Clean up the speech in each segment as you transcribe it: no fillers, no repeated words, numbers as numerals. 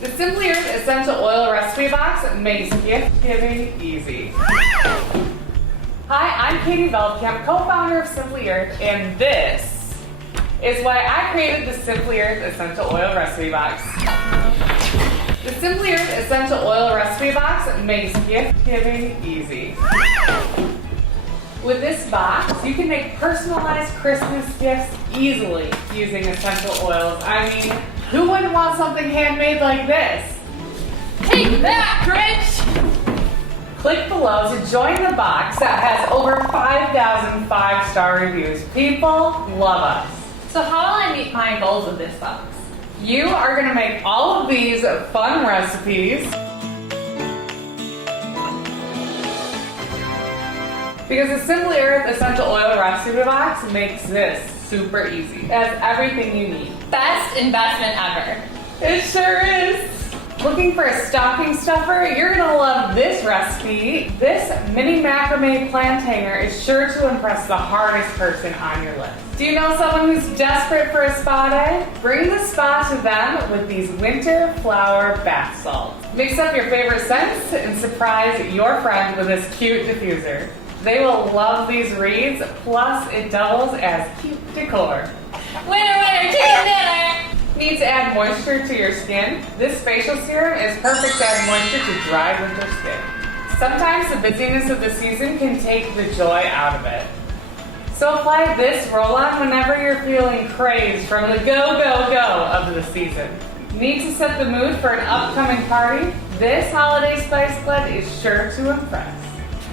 The Simply Earth Essential Oil Recipe Box makes gift giving easy. Hi, I'm Katie Veldkamp, co-founder of Simply Earth, and this is why I created the Simply Earth Essential Oil Recipe Box. The Simply Earth Essential Oil Recipe Box makes gift giving easy. With this box, you can make personalized Christmas gifts easily using essential oils. I mean, who wouldn't want something handmade like this? Take that, Grinch! Click below to join the box that has over 5,000 5-star reviews. People love us. So how will I meet my goals with this box? You are going to make all of these fun recipes because the Simply Earth Essential Oil Recipe Box makes this super easy. It has everything you need. Best investment ever. It sure is. Looking for a stocking stuffer? You're gonna love this recipe. This mini macrame plant hanger is sure to impress the hardest person on your list. Do you know someone who's desperate for a spa day? Bring the spa to them with these winter flower bath salts. Mix up your favorite scents and surprise your friend with this cute diffuser. They will love these reeds, plus it doubles as cute decor. Winner, winner, chicken dinner! Need to add moisture to your skin? This facial serum is perfect to add moisture to dry winter skin. Sometimes the busyness of the season can take the joy out of it. So apply this roll-on whenever you're feeling crazed from the go of the season. Need to set the mood for an upcoming party? This holiday spice blend is sure to impress.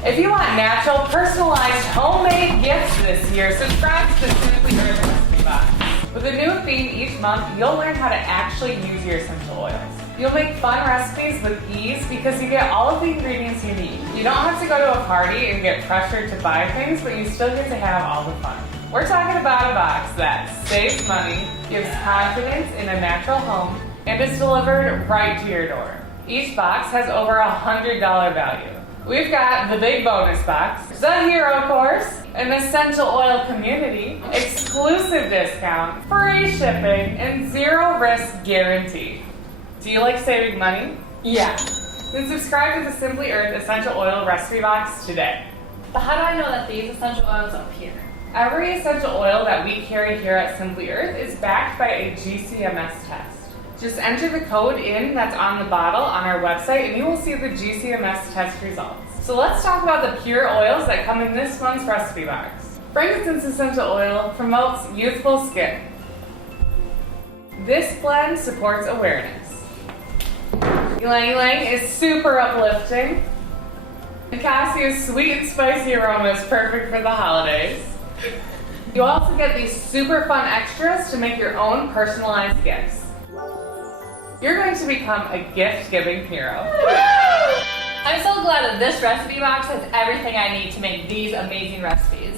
If you want natural, personalized, homemade gifts this year, subscribe to the Simply Earth Recipe Box. With a new theme each month, you'll learn how to actually use your essential oils. You'll make fun recipes with ease because you get all of the ingredients you need. You don't have to go to a party and get pressured to buy things, but you still get to have all the fun. We're talking about a box that saves money, gives confidence in a natural home, and is delivered right to your door. Each box has over $100 value. We've got the big bonus box, the hero course, an essential oil community, exclusive discount, free shipping, and zero risk guarantee. Do you like saving money? Yeah. Then subscribe to the Simply Earth Essential Oil Recipe Box today. But how do I know that these essential oils are pure? Every essential oil that we carry here at Simply Earth is backed by a GCMS test. Just enter the code in that's on the bottle on our website and you will see the GCMS test results. So let's talk about the pure oils that come in this month's recipe box. Frankincense Essential Oil promotes youthful skin. This blend supports awareness. Ylang-ylang is super uplifting. And Cassia's sweet and spicy aroma is perfect for the holidays. You also get these super fun extras to make your own personalized gifts. You're going to become a gift-giving hero. I'm so glad that this recipe box has everything I need to make these amazing recipes.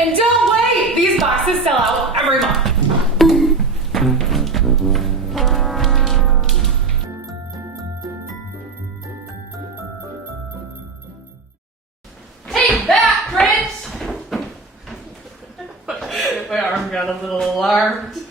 And don't wait! These boxes sell out every month. Take that, Grinch! My arm got a little alarmed.